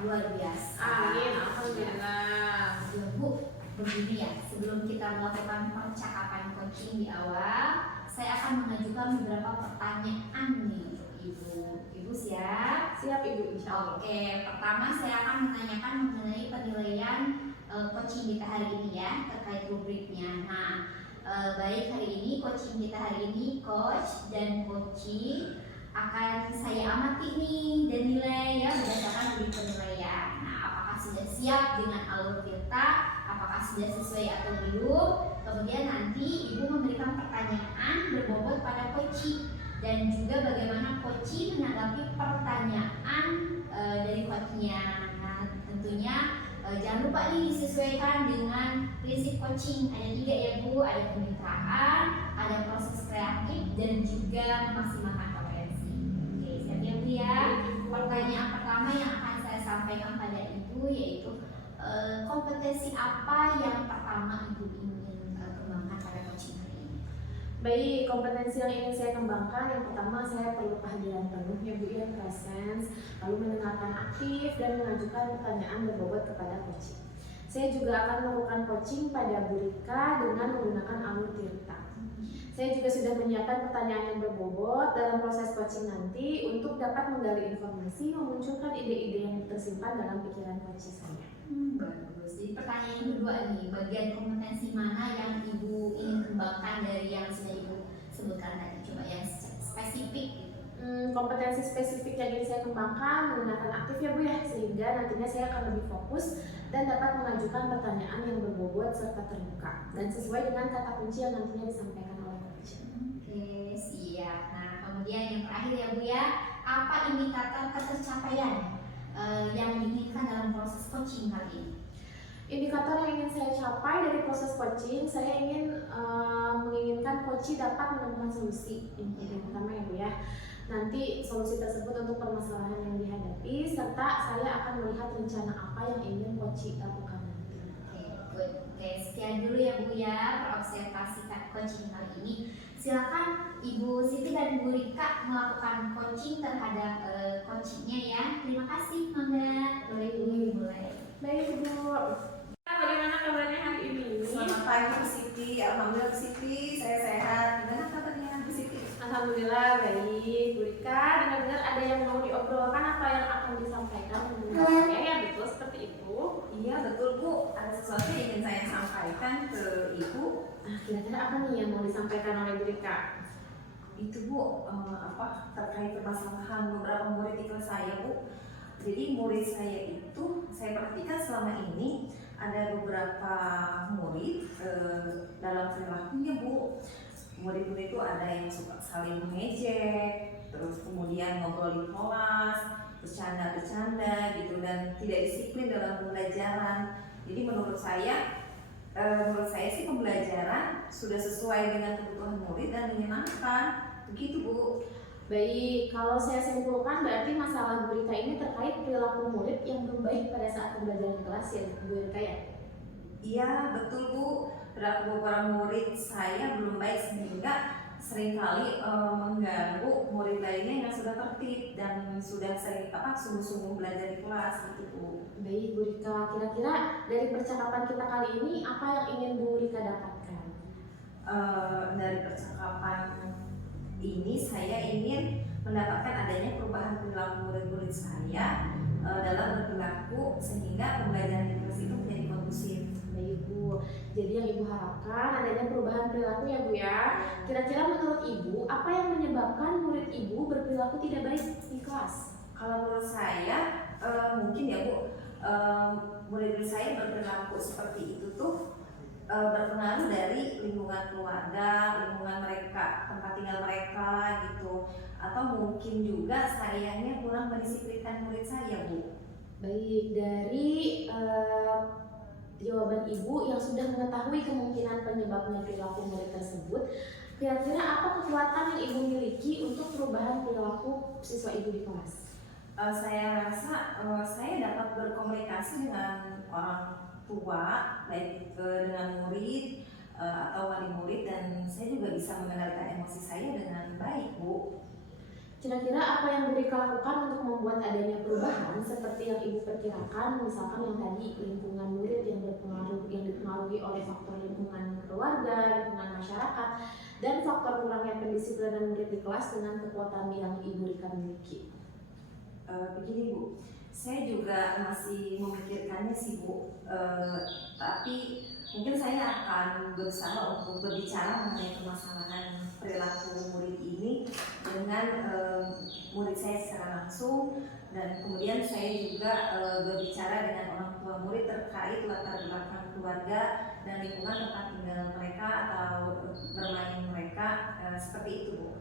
Luar biasa. Amin, alhamdulillah. Ya, Bu, begini ya, sebelum kita melakukan percakapan coaching di awal, saya akan mengajukan beberapa pertanyaan nih untuk Ibu. Ibu siap? Siap Ibu, insya Allah. Oke, pertama saya akan menanyakan mengenai penilaian coaching kita hari ini ya, terkait rubriknya. Nah, baik hari ini coaching kita hari ini coach dan coaching akan saya amati nih dan nilai ya berdasarkan rubrik penilaian. Nah, apakah sudah siap dengan alur kita? Apakah sudah sesuai atau belum? Kemudian nanti Ibu memberikan pertanyaan berbobot pada coaching dan juga bagaimana coaching menanggapi pertanyaan dari coachnya. Nah, tentunya jangan lupa nih disesuaikan dengan prinsip coaching. Ada 3 ya Bu, ada kemitraan, ada proses kreatif dan juga memaksimalkan kompetensi. Oke, siap ya Bu ya. Pertanyaan pertama yang akan saya sampaikan pada Ibu yaitu kompetensi apa yang pertama Ibu ingin kembangkan pada coaching hari ini? Baik, kompetensi yang ingin saya kembangkan yang pertama saya perlu kehadiran penuh ya Bu ya, presence, lalu mendengarkan aktif dan mengajukan pertanyaan berbobot kepada coaching. Saya juga akan melakukan coaching pada Bu Rika dengan menggunakan alur Tirta. Saya juga sudah menyiapkan pertanyaan yang berbobot dalam proses coaching nanti untuk dapat menggali informasi, memunculkan ide-ide yang tersimpan dalam pikiran coaching saya. Bagus. Jadi pertanyaan yang kedua nih, bagian kompetensi mana yang Ibu ingin kembangkan dari yang sudah Ibu sebutkan tadi? Coba yang spesifik. Kompetensi spesifik yang ingin saya kembangkan menggunakan aktif ya Bu ya, sehingga nantinya saya akan lebih fokus dan dapat mengajukan pertanyaan yang berbobot serta terbuka dan sesuai dengan kata kunci yang nantinya disampaikan oleh coach. Oke, siap. Nah, kemudian yang terakhir ya Bu ya, apa indikator ketercapaian yang diinginkan dalam proses coaching kali ini? Indikator yang ingin saya capai dari proses coaching, saya ingin menginginkan coach dapat menemukan solusi. Yang pertama ya Bu ya. Nanti solusi tersebut untuk permasalahan yang dihadapi, serta saya akan melihat rencana apa yang ingin coach lakukan nanti. Oke, sekian dulu ya Bu ya observasi coaching kali ini. Silakan Ibu Siti dan Bu Rika melakukan coaching terhadap coachingnya ya. Terima kasih, Mangga. Boleh dimulai. Baik Bu. Bagaimana kabarnya hari ini? Selamat pagi Bu Siti. Alhamdulillah Bu Siti, saya sehat. Gimana kabarnya Bu Siti? Alhamdulillah baik. Bu Rika, dengar-dengar ada yang mau diobrolkan atau yang akan disampaikan menurut saya ya, betul seperti itu? Iya betul Bu, ada sesuatu yang ingin saya sampaikan ke Ibu. Kira-kira apa nih yang mau disampaikan oleh Bu Rika? Itu Bu, terkait permasalahan beberapa murid di kelas saya Bu. Jadi murid saya itu, saya perhatikan selama ini ada beberapa murid dalam perilakunya Bu. Murid-murid itu ada yang suka saling mengejek, terus kemudian ngobrol di kelas, bercanda-bercanda gitu, dan tidak disiplin dalam pembelajaran. Jadi menurut saya sih pembelajaran sudah sesuai dengan kebutuhan murid dan menyenangkan, begitu Bu. Baik, kalau saya simpulkan berarti masalah Bu Rika ini terkait perilaku murid yang belum baik pada saat pembelajaran kelas ya Bu Rika ya? Iya betul Bu, perilaku beberapa murid saya belum baik sehingga seringkali mengganggu murid lainnya yang sudah tertib dan sudah sungguh-sungguh belajar di kelas gitu Bu. Baik Bu Rika, kira-kira dari percakapan kita kali ini apa yang ingin Bu Rika dapatkan? Dari percakapan ini saya ingin mendapatkan adanya perubahan perilaku murid-murid saya dalam berperilaku sehingga pembelajaran di kelas itu menjadi kondusif. Baik Bu, jadi yang Ibu harapkan adanya perubahan perilaku ya Bu ya. Kira-kira menurut Ibu, apa yang menyebabkan murid Ibu berperilaku tidak baik di kelas? Kalau menurut saya mungkin ya Bu, murid-murid saya berperilaku seperti itu tuh berpengaruh dari lingkungan keluarga, lingkungan mereka, tempat tinggal mereka gitu, atau mungkin juga sayanya kurang mendisiplinkan murid saya, Bu. Baik, dari jawaban Ibu yang sudah mengetahui kemungkinan penyebabnya perilaku murid tersebut, kira-kira apa kekuatan yang Ibu miliki untuk perubahan perilaku siswa Ibu di kelas? Saya rasa saya dapat berkomunikasi dengan orang tua, baik dengan murid atau wali murid, dan saya juga bisa mengendalikan emosi saya dengan baik, Bu. Kira-kira apa yang Bu Rika lakukan untuk membuat adanya perubahan seperti yang Ibu perkirakan, misalkan yang tadi lingkungan murid yang dipengaruhi oleh faktor lingkungan keluarga, lingkungan masyarakat, dan faktor kurangnya pendisiplinan murid di kelas dengan kekuatan yang Ibu Rika miliki? Begini, Bu, saya juga masih memikirkannya sih, Bu. Tapi mungkin saya akan berusaha untuk berbicara mengenai permasalahan perilaku murid ini dengan murid saya secara langsung, dan kemudian saya juga berbicara dengan orang tua murid terkait latar belakang keluarga dan lingkungan tempat tinggal mereka atau bermain mereka, seperti itu, Bu.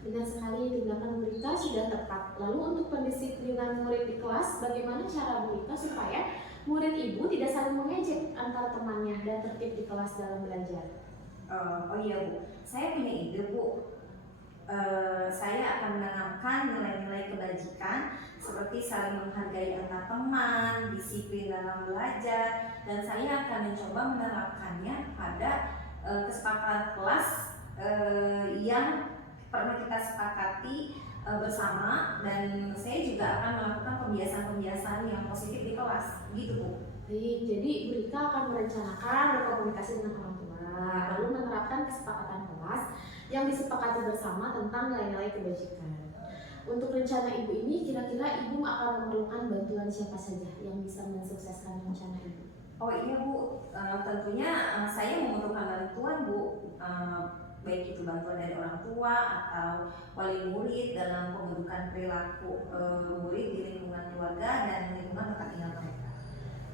Dengan sekali tindakan Bu Rika sudah tepat. Lalu untuk pendisiplinan murid di kelas, bagaimana cara Bu Rika supaya murid Ibu tidak saling mengejek antar temannya dan tertib di kelas dalam belajar? Oh iya, Bu, saya punya ide, Bu. Saya akan menanamkan nilai-nilai kebajikan seperti saling menghargai antar teman, disiplin dalam belajar, dan saya akan mencoba menerapkannya pada kesepakatan kelas yang pernah kita sepakati bersama, dan saya juga akan melakukan pembiasaan-pembiasaan yang positif di kelas, gitu, Bu. Baik, jadi Bu Rika akan merencanakan berkomunikasi dengan orang tua, lalu menerapkan kesepakatan kelas yang disepakati bersama tentang nilai-nilai kebajikan. Untuk rencana Ibu ini, kira-kira Ibu akan memerlukan bantuan siapa saja yang bisa mensukseskan rencana Ibu? Oh iya, Bu, tentunya saya membutuhkan bantuan, Bu, baik itu bantuan dari orang tua atau wali murid dalam pembentukan perilaku murid di lingkungan keluarga dan lingkungan tempat tinggal mereka.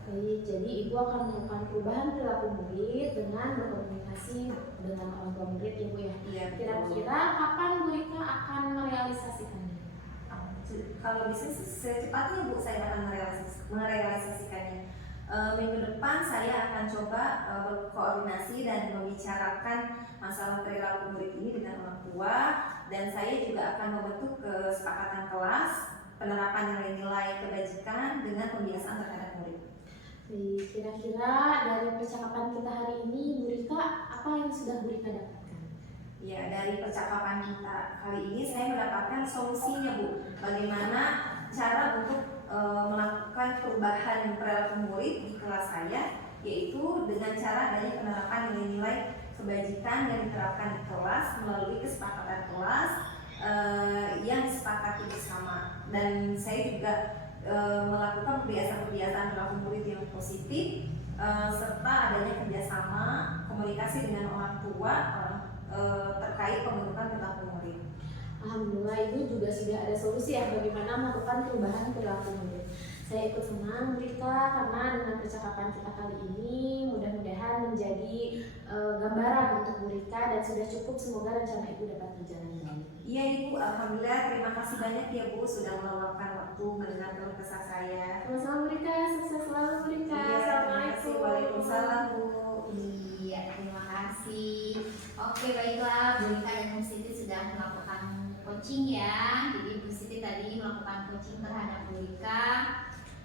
Baik, jadi Ibu akan melakukan perubahan perilaku murid dengan berkomunikasi dengan orang tua murid, Ibu ya. Iya, Kira-kira kapan Bu Rika akan merealisasikannya? Kalau bisa secepatnya, Bu, saya akan merealisasikannya. Minggu depan saya akan coba berkoordinasi dan membicarakan masalah perilaku murid ini dengan orang tua, dan saya juga akan membentuk kesepakatan kelas penerapan nilai-nilai kebajikan dengan pembiasaan terhadap murid. Baik, kira-kira dari percakapan kita hari ini, Bu Rika, apa yang sudah Bu Rika dapatkan? Ya, dari percakapan kita kali ini saya mendapatkan solusinya, Bu. Bagaimana cara untuk melakukan perubahan perilaku murid di kelas saya, yaitu dengan cara adanya penerapan nilai-nilai kebajikan yang diterapkan di kelas melalui kesepakatan kelas yang disepakati bersama, dan saya juga melakukan kebiasaan-kebiasaan perilaku murid yang positif serta adanya kerjasama komunikasi dengan orang tua terkait pembentukan perilaku murid. Alhamdulillah, Ibu juga sudah ada solusi ya bagaimana melakukan perubahan perilaku murid. Saya ikut senang Bu Rika karena dengan percakapan kita kali ini mudah-mudahan menjadi gambaran untuk Bu Rika dan sudah cukup, semoga rencana Ibu dapat berjalan baik. Iya, Ibu, alhamdulillah, terima kasih banyak ya, Bu, sudah meluangkan waktu mendengar keluh kesah saya. Sama-sama Bu Rika, sukses selalu Bu Rika. Iya, Assalamualaikum. Waalaikumsalam, Bu. Iya, terima kasih. Oke, baiklah, Bu Rika dan Bu Siti sudah melakukan coaching ya. Jadi Bu Siti tadi melakukan coaching terhadap Bu Rika.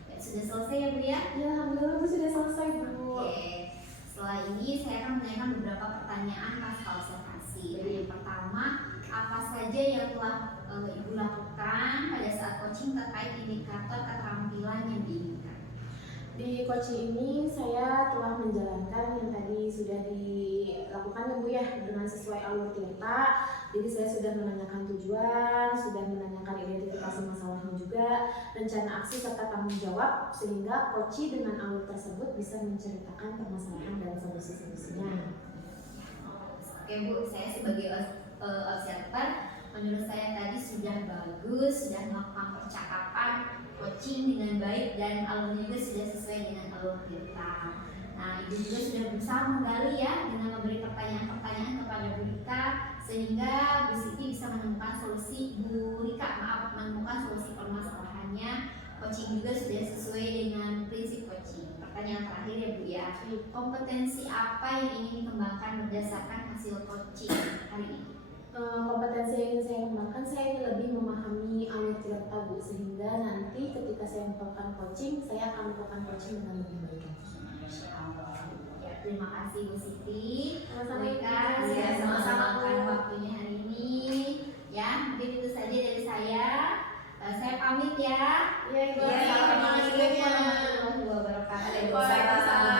Ya, sudah selesai ya, Bu ya? Ya, alhamdulillah Bu sudah selesai, Bu. Oke. Setelah ini saya akan menanyakan beberapa pertanyaan pasca observasi. Jadi yang pertama, apa saja yang telah Ibu lakukan pada saat coaching terkait indikator keterampilan yang diinginkan? Di coaching ini saya telah menjalankan yang tadi sudah dilakukan ya Bu ya, dengan sesuai alur cerita. Jadi saya sudah menanyakan tujuan, sudah menanyakan identifikasi masalahnya juga, rencana aksi serta tanggung jawab, sehingga coaching dengan alur tersebut bisa menceritakan permasalahan dan solusi-solusinya. Oke Bu, saya sebagai observer, menurut saya tadi sudah bagus, sudah melakukan percakapan coaching dengan baik dan alurnya juga sudah sesuai dengan alur kita. Nah, Ibu juga sudah berusaha menggali ya dengan memberi pertanyaan-pertanyaan kepada Bu Rika sehingga Bu Siti bisa menemukan solusi menemukan solusi permasalahannya. Coaching juga sudah sesuai dengan prinsip coaching. Pertanyaan terakhir ya Bu ya, kompetensi apa yang ingin dikembangkan berdasarkan hasil coaching hari ini? Kompetensi yang ingin saya kembangkan, saya ingin lebih memahami alur cerita Bu, sehingga nanti ketika saya melakukan coaching, saya akan melakukan coaching dengan lebih baik. Masya Allah. Ya, terima kasih Bu Siti. Sama-sama, Ibu Rika, Ibu. sudah Sama-sama, meluangkan Bu. waktunya hari ini. Ya, mungkin itu saja dari saya. Saya pamit ya. Iya, Ibu. Iya, Assalamualaikum iya. warahmatullahi wabarakatuh. Waalaikumsalam.